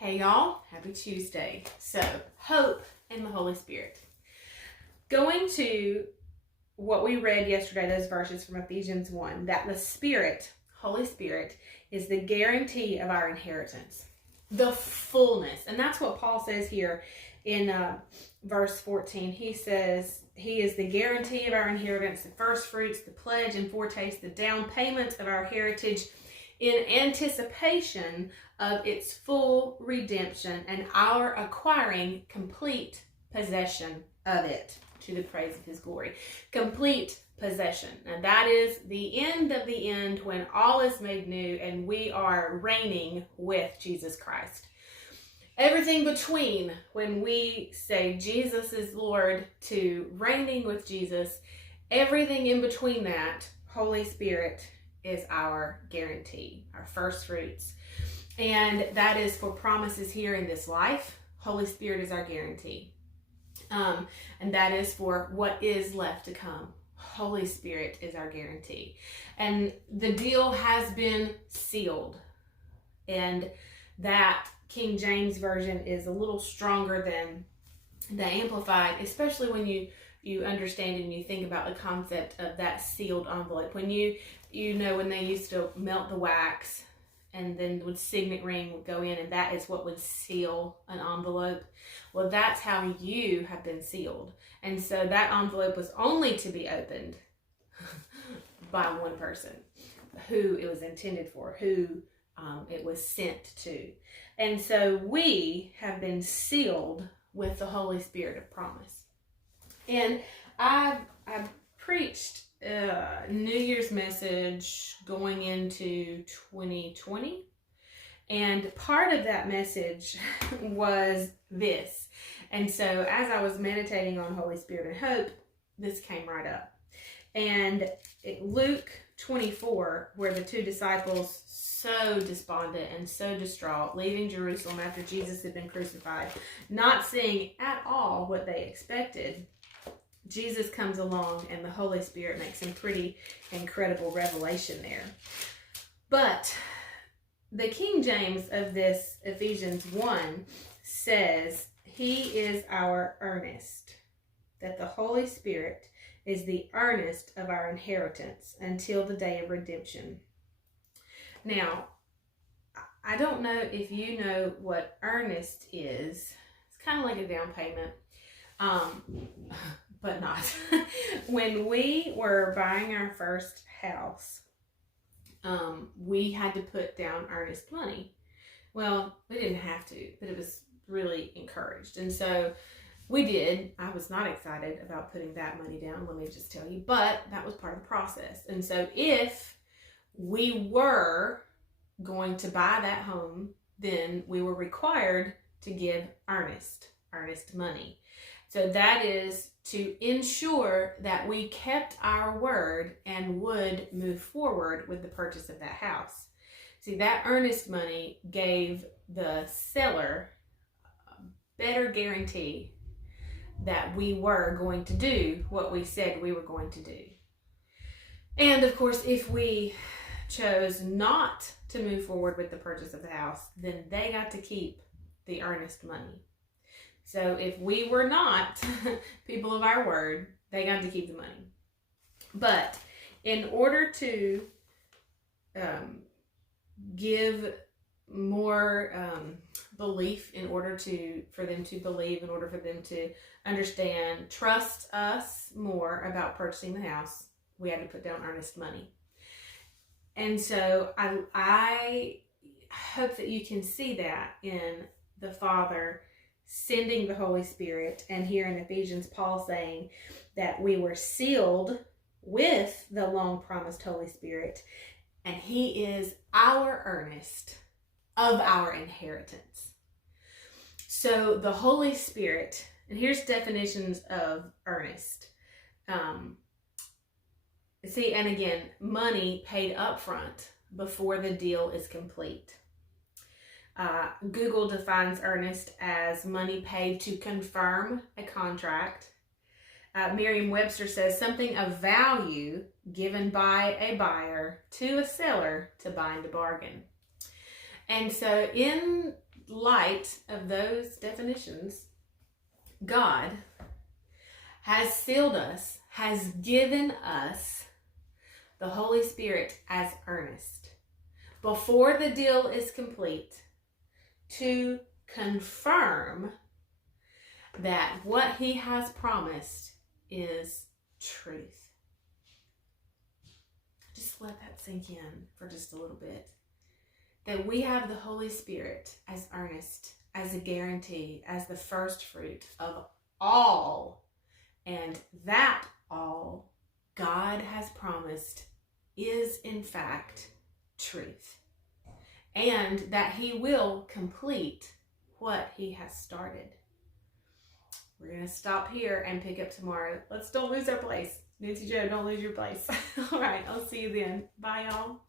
Hey y'all, happy Tuesday. So, hope in the Holy Spirit. Going to what we read yesterday, those verses from Ephesians 1, that the Spirit, Holy Spirit, is the guarantee of our inheritance. The fullness. And that's what Paul says here in verse 14. He says, He is the guarantee of our inheritance, the first fruits, the pledge and foretaste, the down payment of our heritage, in anticipation of its full redemption and our acquiring complete possession of it, to the praise of His glory. Complete possession. And that is the end of the end, when all is made new and we are reigning with Jesus Christ. Everything between when we say Jesus is Lord to reigning with Jesus, everything in between that, Holy Spirit is our guarantee, our first fruits. And that is for promises here in this life. Holy Spirit is our guarantee. And that is for what is left to come. Holy Spirit is our guarantee. And the deal has been sealed. And that King James Version is a little stronger than the Amplified, especially when you understand and you think about the concept of that sealed envelope. When when they used to melt the wax and then the signet ring would go in, and that is what would seal an envelope. Well, that's how you have been sealed. And so that envelope was only to be opened by one person, who it was intended for, who it was sent to. And so we have been sealed with the Holy Spirit of promise. And I preached New Year's message going into 2020. And part of that message was this. And so as I was meditating on Holy Spirit and hope, this came right up. And Luke 24, where the two disciples, so despondent and so distraught, leaving Jerusalem after Jesus had been crucified, not seeing at all what they expected, Jesus comes along and the Holy Spirit makes some pretty incredible revelation there. But the King James of this Ephesians 1 says, He is our earnest, that the Holy Spirit is the earnest of our inheritance until the day of redemption. Now, I don't know if you know what earnest is. It's kind of like a down payment. But not. When we were buying our first house, we had to put down earnest money. Well, we didn't have to, but it was really encouraged. And so we did. I was not excited about putting that money down, let me just tell you, but that was part of the process. And so if we were going to buy that home, then we were required to give earnest money. So that is to ensure that we kept our word and would move forward with the purchase of that house. See, that earnest money gave the seller a better guarantee that we were going to do what we said we were going to do. And of course, if we chose not to move forward with the purchase of the house, then they got to keep the earnest money. So if we were not people of our word, they got to keep the money. But in order to give more belief, in order for them to believe, in order for them to understand, trust us more about purchasing the house, we had to put down earnest money. And so I hope that you can see that in the Father sending the Holy Spirit, and here in Ephesians, Paul saying that we were sealed with the long-promised Holy Spirit, and He is our earnest of our inheritance. So the Holy Spirit, and here's definitions of earnest. See, and again, money paid up front before the deal is complete. Google defines earnest as money paid to confirm a contract. Merriam-Webster says something of value given by a buyer to a seller to bind a bargain. And so in light of those definitions, God has sealed us, has given us the Holy Spirit as earnest before the deal is complete to confirm that what he has promised is truth. Just let that sink in for just a little bit. That we have the Holy Spirit as earnest, as a guarantee, as the first fruit of all. And that all God has promised is in fact truth. And that he will complete what he has started. We're going to stop here and pick up tomorrow. Let's don't lose our place. Nancy Joe, don't lose your place. All right, I'll see you then. Bye, y'all.